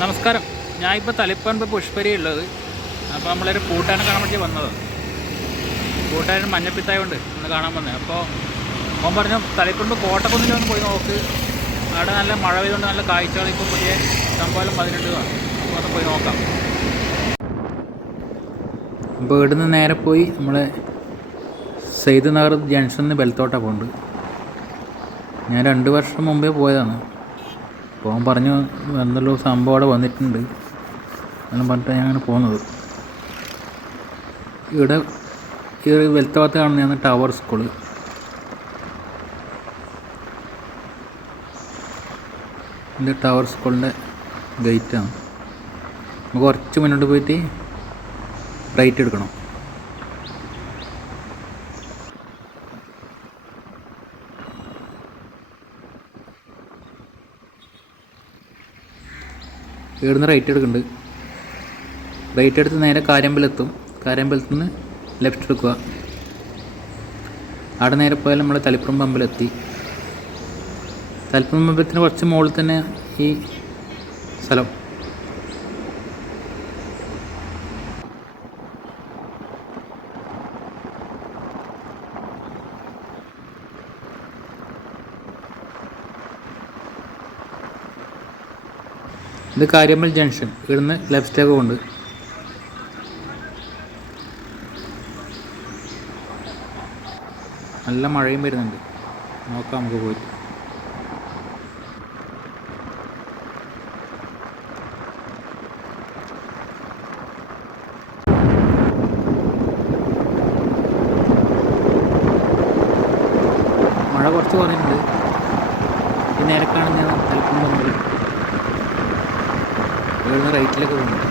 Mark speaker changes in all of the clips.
Speaker 1: നമസ്കാരം. ഞാൻ ഇപ്പോൾ തളിപ്പറമ്പ് പുഷ്പരി ഉള്ളത്. അപ്പോൾ നമ്മളൊരു കൂട്ടാനെ കാണാൻ വേണ്ടി വന്നത്. കൂട്ടാനും മഞ്ഞപ്പിത്തായതുകൊണ്ട് ഒന്ന് കാണാൻ വന്നത് അപ്പോൾ അവൻ പറഞ്ഞു തളിപ്പറമ്പ് കോട്ടക്കുന്നിൽ ഒന്ന് പോയി നോക്ക്. അവിടെ നല്ല മഴ പെയ്തുകൊണ്ട് നല്ല കാഴ്ചകൾ ഇപ്പോൾ പുതിയ സംഭവം പതിനെട്ട് അപ്പോൾ ഒന്ന് പോയി നോക്കാം. അപ്പോൾ ഇവിടുന്ന് നേരെ പോയി നമ്മൾ സെയ്ദ് നഗർ ജംഗ്ഷനിൽ നിന്ന് ബെൽത്തോട്ടാണ് പോകുന്നുണ്ട് ഞാൻ രണ്ട് വർഷം മുമ്പേ പോയതാണ്. അപ്പോൾ അവൻ പറഞ്ഞു എന്തെല്ലോ സംഭവം അവിടെ വന്നിട്ടുണ്ട്. എന്നും പറഞ്ഞിട്ട് ഞാൻ അങ്ങനെ പോകുന്നത്. ഇവിടെ ഈ ഒരു വെലുത്തഭാഗത്ത് കാണുന്നതാണ് ടവർ സ്കൂൾ. ഇത് ടവർ സ്കൂളിന്റെ ഗേറ്റാണ്. നമുക്ക് കുറച്ച് മുന്നോട്ട് പോയിട്ട് റൈറ്റ് എടുക്കണം. ഇവിടുന്ന് റൈറ്റ് എടുക്കുന്നുണ്ട്. റൈറ്റ് എടുത്ത് നേരെ കാര്യമ്പലത്തും കാര്യമ്പലത്തു നിന്ന് ലെഫ്റ്റ് എടുക്കുക. അവിടെ നേരെ പോയാൽ നമ്മൾ തളിപ്പുറം പമ്പിലെത്തി തളിപ്പുറം പമ്പത്തിന് കുറച്ച് മുകളിൽ തന്നെ ഈ സ്ഥലം. ഇത് കാര്യമ്മൽ ജംഗ്ഷൻ. ഇവിടുന്ന് ലെഫ്റ്റേക്ക് ഉണ്ട് നല്ല മഴയും വരുന്നുണ്ട്. നോക്കാം നമുക്ക് പോയി. മഴ കുറച്ച് കുറഞ്ഞിട്ടുണ്ട് ഈ നേരെ കാണുന്ന തലപ്പം മുമ്പിൽ ഇവിടുന്ന് റൈറ്റിലൊക്കെ പോകുന്നുണ്ട്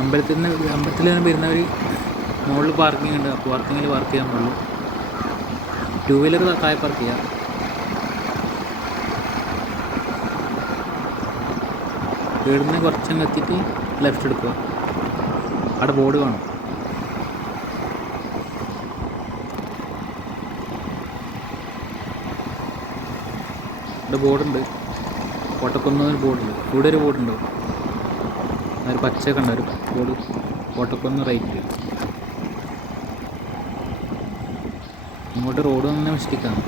Speaker 1: അമ്പലത്തിൽ നിന്ന് അമ്പലത്തിൽ നിന്ന് വരുന്നവർ മുകളിൽ പാർക്കിംഗ് ഉണ്ട്. അപ്പോൾ പാർക്കിങ്ങിൽ പാർക്ക് ചെയ്യാൻ പാടുള്ളൂ ടൂ വീലർ താഴെ പാർക്ക് ചെയ്യാം. ഇവിടുന്ന് കുറച്ചങ്ങ് എത്തിയിട്ട് ലെഫ്റ്റ് എടുക്കുക. അവിടെ ബോർഡ് കാണും. ഇവിടെ ബോർഡുണ്ട്. കോട്ടക്കുന്ന് ബോർഡുണ്ട്. ഇവിടെ ഒരു ബോർഡുണ്ട് ഒരു പച്ച ഉണ്ട് ഒരു ബോർഡ്. കോട്ടക്കുന്ന് റൈറ്റ്. ഇങ്ങോട്ട് റോഡ് തന്നെ മിസ്റ്റേക്കാണ്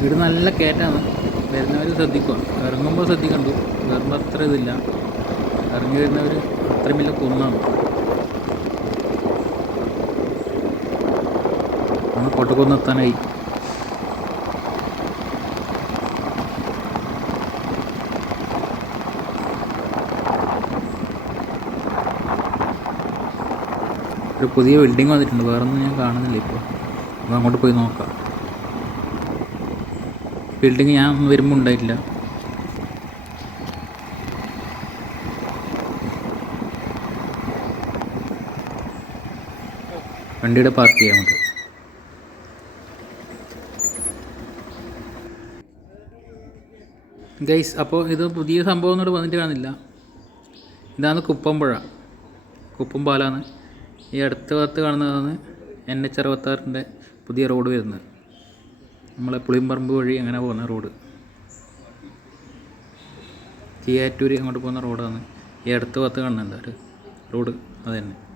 Speaker 1: ഇവിടെ നല്ല കയറ്റാണ് വരുന്നവർ ശ്രദ്ധിക്കുക ഇറങ്ങുമ്പോൾ ശ്രദ്ധിക്കണ്ടു. കയറുമ്പോൾ അത്ര ഇതില്ല. ഇറങ്ങി വരുന്നവർ അത്രയും വലിയ കുന്നാണ്. നമ്മൾ കോട്ടക്കുന്ന് എത്താനായി. ഒരു പുതിയ ബിൽഡിംഗ് വന്നിട്ടുണ്ട്. വേറൊന്നും ഞാൻ കാണുന്നില്ല ഇപ്പോൾ അപ്പോൾ അങ്ങോട്ട് പോയി നോക്കാം. ബിൽഡിങ് ഞാൻ വരുമ്പോൾ ഉണ്ടായിട്ടില്ല. വണ്ടിയുടെ പാർക്ക് ചെയ്യാൻ നമുക്ക്. ഗൈസ് അപ്പോൾ ഇത് പുതിയ സംഭവം ഒന്നും ഇവിടെ വന്നിട്ട് കാണില്ല ഇതാണ് കുപ്പമ്പുഴ കുപ്പം പാലാണ് ഈ അടുത്ത ഭാഗത്ത് കാണുന്നതാണ് എൻ എച്ച് അറുപത്താറിന്റെ പുതിയ റോഡ് വരുന്നത്. നമ്മളെ പുളിമ്പറമ്പ് വഴി അങ്ങനെ പോകുന്ന റോഡ്. കിയാറ്റൂർ അങ്ങോട്ട് പോകുന്ന റോഡാണ്. ഈ അടുത്ത ഭാഗത്ത് കാണുന്നുണ്ട് റോഡ് അത് തന്നെ.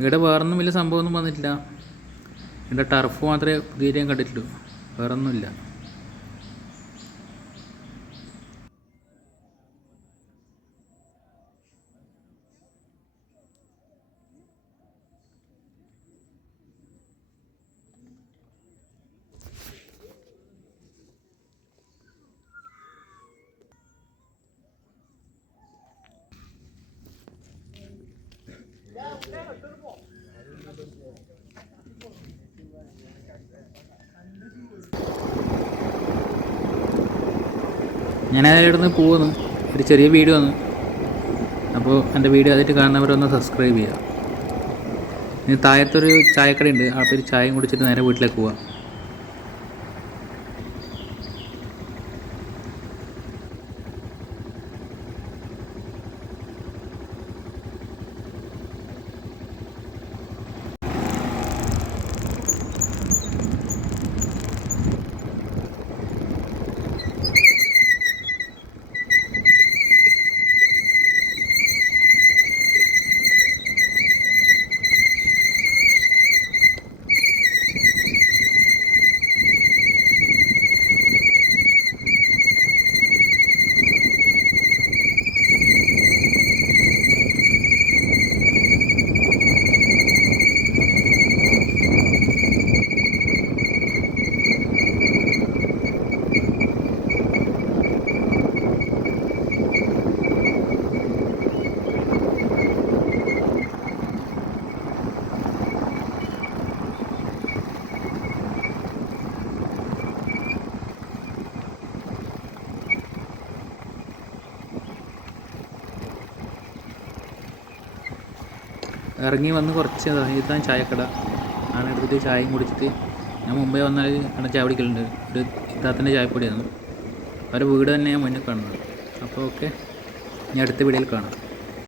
Speaker 1: ഇവിടെ വേറൊന്നും വലിയ സംഭവമൊന്നും വന്നിട്ടില്ല. ഇവിടെ ടർഫ് മാത്രമേ പുതിയ കണ്ടിട്ടുള്ളൂ. വേറൊന്നുമില്ല. ഞാൻ അതിലിടുന്ന് പോകുന്നു ഒരു ചെറിയ വീഡിയോ വന്നു. അപ്പോൾ എന്റെ വീഡിയോ ആദ്യമായിട്ട് കാണുന്നവരൊന്ന് സബ്സ്ക്രൈബ് ചെയ്യുക. ഇനി താഴത്തൊരു ചായക്കടയുണ്ട്. അപ്പോൾ ഒരു ചായയും കുടിച്ചിട്ട് നേരെ വീട്ടിലേക്ക് പോവാം. ഇറങ്ങി വന്ന് കുറച്ച് ഇതാ, ഇതാണ് ചായക്കട. ആണ് എടുത്തിട്ട് ചായയും കുടിച്ചിട്ട് ഞാൻ മുമ്പേ വന്നാൽ അവിടെ ചായ കുടിക്കലുണ്ട്. ഒരു ഇത്താത്തിന്റെ ചായപ്പൊടിയാണ്. അവരുടെ വീട് തന്നെ മുന്നിൽ കാണുന്നത്. അപ്പോൾ ഓക്കെ ഇനി അടുത്ത വീഡിയോയിൽ കാണാം.